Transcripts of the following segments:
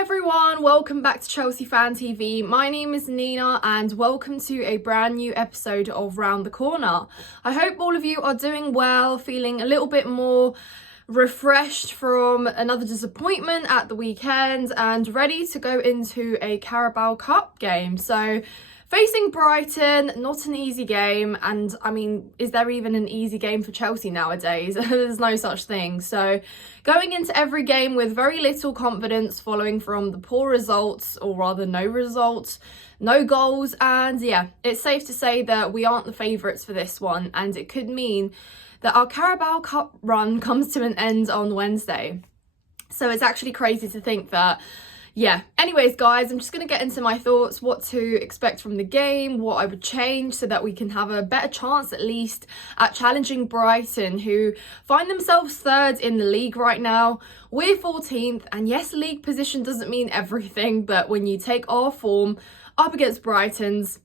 everyone, welcome back to Chelsea Fan TV. My name is Nina and welcome to a brand new episode of Round the Corner. I hope all of you are doing well, feeling a little bit more refreshed from another disappointment at the weekend and ready to go into a Carabao Cup game. So facing Brighton, not an easy game, and I mean, is there even an easy game for Chelsea nowadays? There's no such thing. So going into every game with very little confidence following from the poor results, or rather no results, no goals, and yeah, it's safe to say that we aren't the favourites for this one, and it could mean that our Carabao Cup run comes to an end on Wednesday. So it's actually crazy to think that. Yeah, anyways guys, I'm just going to get into my thoughts, what to expect from the game, what I would change so that we can have a better chance at least at challenging Brighton, who find themselves third in the league right now. We're 14th, and yes, league position doesn't mean everything, but when you take our form up against Brighton's,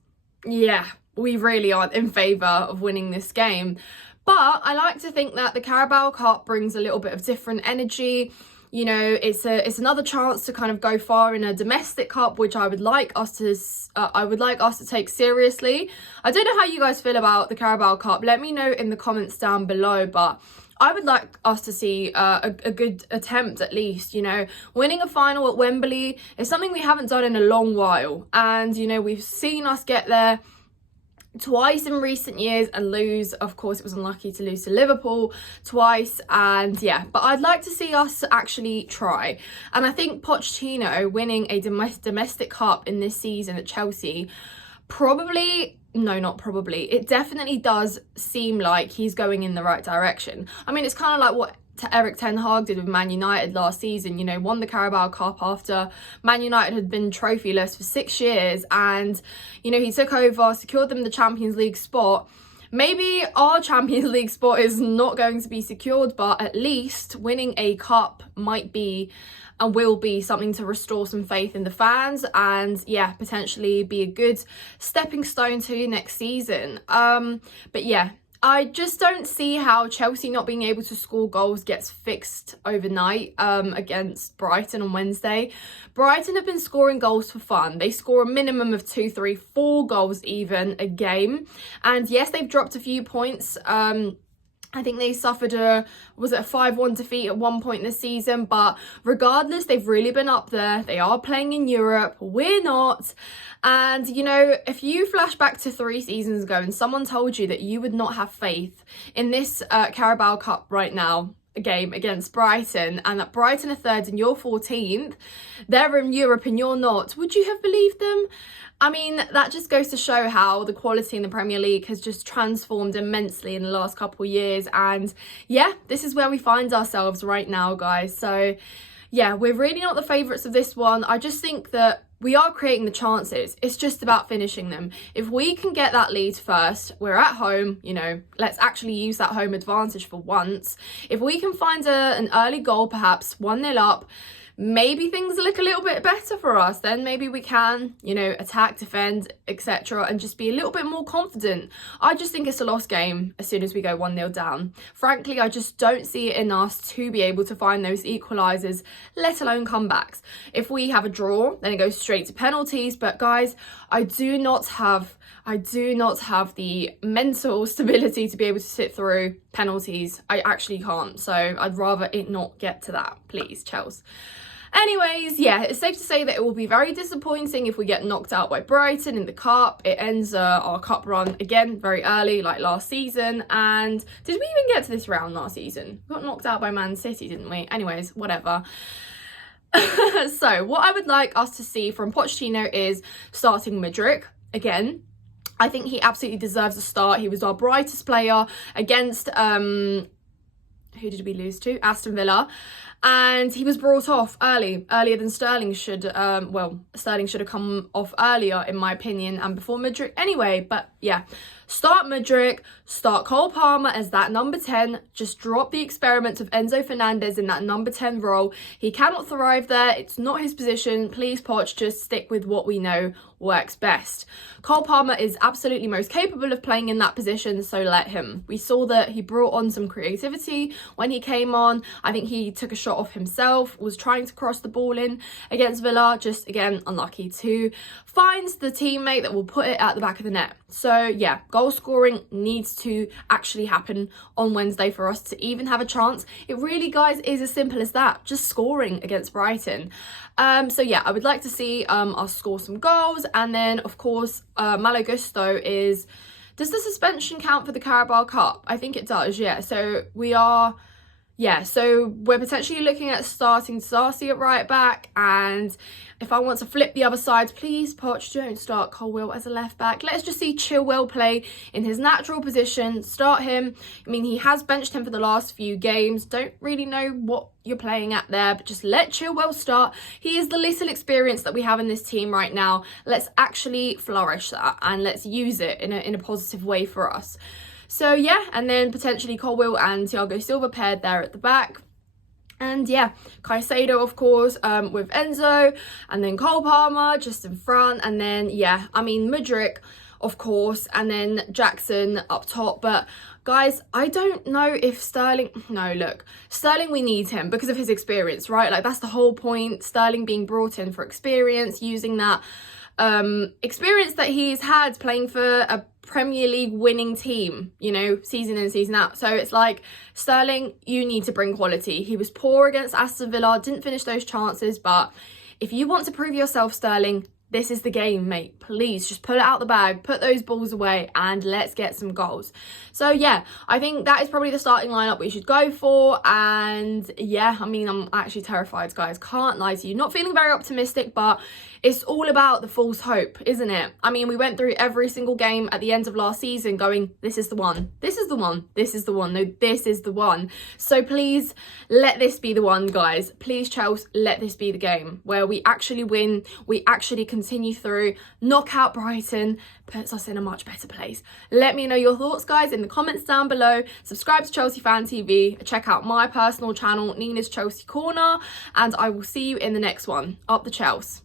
yeah, we really aren't in favour of winning this game. But I like to think that the Carabao Cup brings a little bit of different energy. You know, it's another chance to kind of go far in a domestic cup, which I would like us to take seriously. I don't know how you guys feel about the Carabao Cup. Let me know in the comments down below, but I would like us to see a good attempt at least. You know, winning a final at Wembley is something we haven't done in a long while, and you know, we've seen us get there twice in recent years and lose. Of course, it was unlucky to lose to Liverpool twice, and yeah, but I'd like to see us actually try. And I think Pochettino winning a domestic cup in this season at Chelsea it definitely does seem like he's going in the right direction. I mean, it's kind of like what Eric Ten Hag did with Man United last season, you know, won the Carabao Cup after Man United had been trophyless for 6 years, and you know, he took over, secured them the Champions League spot. Maybe our Champions League spot is not going to be secured, but at least winning a cup might be and will be something to restore some faith in the fans, and yeah, potentially be a good stepping stone to next season. But yeah, I just don't see how Chelsea not being able to score goals gets fixed overnight against Brighton on Wednesday. Brighton have been scoring goals for fun. They score a minimum of 2, 3, 4 goals even a game. And yes, they've dropped a few points. I think they suffered a 5-1 defeat at one point this season, but regardless, they've really been up there. They are playing in Europe, we're not. And you know, if you flash back to 3 seasons ago and someone told you that you would not have faith in this Carabao Cup right now, a game against Brighton, and that Brighton are third and you're 14th, they're in Europe and you're not, would you have believed them? I mean, that just goes to show how the quality in the Premier League has just transformed immensely in the last couple of years. And yeah, this is where we find ourselves right now, guys. So yeah, we're really not the favourites of this one. I just think that we are creating the chances. It's just about finishing them. If we can get that lead first, we're at home, you know, let's actually use that home advantage for once. If we can find an early goal, perhaps 1-0 up, maybe things look a little bit better for us. Then maybe we can, you know, attack, defend, etc., and just be a little bit more confident. I just think it's a lost game as soon as we go 1-0 down. Frankly, I just don't see it in us to be able to find those equalisers, let alone comebacks. If we have a draw, then it goes straight to penalties. But guys, I do not have the mental stability to be able to sit through penalties. I actually can't. So I'd rather it not get to that, please, Chelsea. Anyways, yeah, it's safe to say that it will be very disappointing if we get knocked out by Brighton in the cup. It ends our cup run again very early, like last season. And did we even get to this round last season? We got knocked out by Man City, didn't we? Anyways, whatever. So what I would like us to see from Pochettino is starting Mudryk again. I think he absolutely deserves a start. He was our brightest player against who did we lose to? Aston Villa. And he was brought off earlier than Sterling should. Sterling should have come off earlier, in my opinion, and before Mudryk anyway. But yeah, start Mudryk, start Cole Palmer as that number 10. Just drop the experiment of Enzo Fernandez in that number 10 role. He cannot thrive there. It's not his position. Please, Poch, just stick with what we know works best. Cole Palmer is absolutely most capable of playing in that position, so let him. We saw that he brought on some creativity when he came on. I think he took a shot off himself, was trying to cross the ball in against Villa, just again unlucky to find the teammate that will put it at the back of the net. So yeah, goal scoring needs to actually happen on Wednesday for us to even have a chance. It really, guys, is as simple as that, just scoring against Brighton. So yeah, I would like to see us score some goals. And then of course Malo Gusto is, does the suspension count for the Carabao Cup? I think it does, yeah. So we're potentially looking at starting Sarsi at right back, and if I want to flip the other side, please, Poch, don't start Colwill as a left back. Let's just see Chilwell play in his natural position, start him. I mean, he has benched him for the last few games. Don't really know what you're playing at there, but just let Chilwell start. He is the little experience that we have in this team right now. Let's actually flourish that and let's use it in a positive way for us. So yeah, and then potentially Colwill and Thiago Silva paired there at the back. And yeah, Caicedo, of course, with Enzo, and then Cole Palmer just in front. And then, yeah, I mean, Mudryk, of course, and then Jackson up top. But guys, I don't know if Sterling, no, look, Sterling, we need him because of his experience, right? Like, that's the whole point. Sterling being brought in for experience, using that experience that he's had playing for a Premier League winning team, you know, season in, season out. So it's like, Sterling, you need to bring quality. He was poor against Aston Villa, didn't finish those chances, but if you want to prove yourself, Sterling, this is the game, mate. Please just pull it out the bag, put those balls away, and let's get some goals. So yeah, I think that is probably the starting lineup we should go for. And yeah, I mean, I'm actually terrified, guys. Can't lie to you. Not feeling very optimistic, but it's all about the false hope, isn't it? I mean, we went through every single game at the end of last season going, this is the one, this is the one, this is the one, no, this is the one. So please let this be the one, guys. Please, Chelsea, let this be the game where we actually win, we actually continue through, knock out Brighton, puts us in a much better place. Let me know your thoughts, guys, in the comments down below. Subscribe to Chelsea Fan TV, check out my personal channel, Nina's Chelsea Corner, and I will see you in the next one. Up the Chelsea.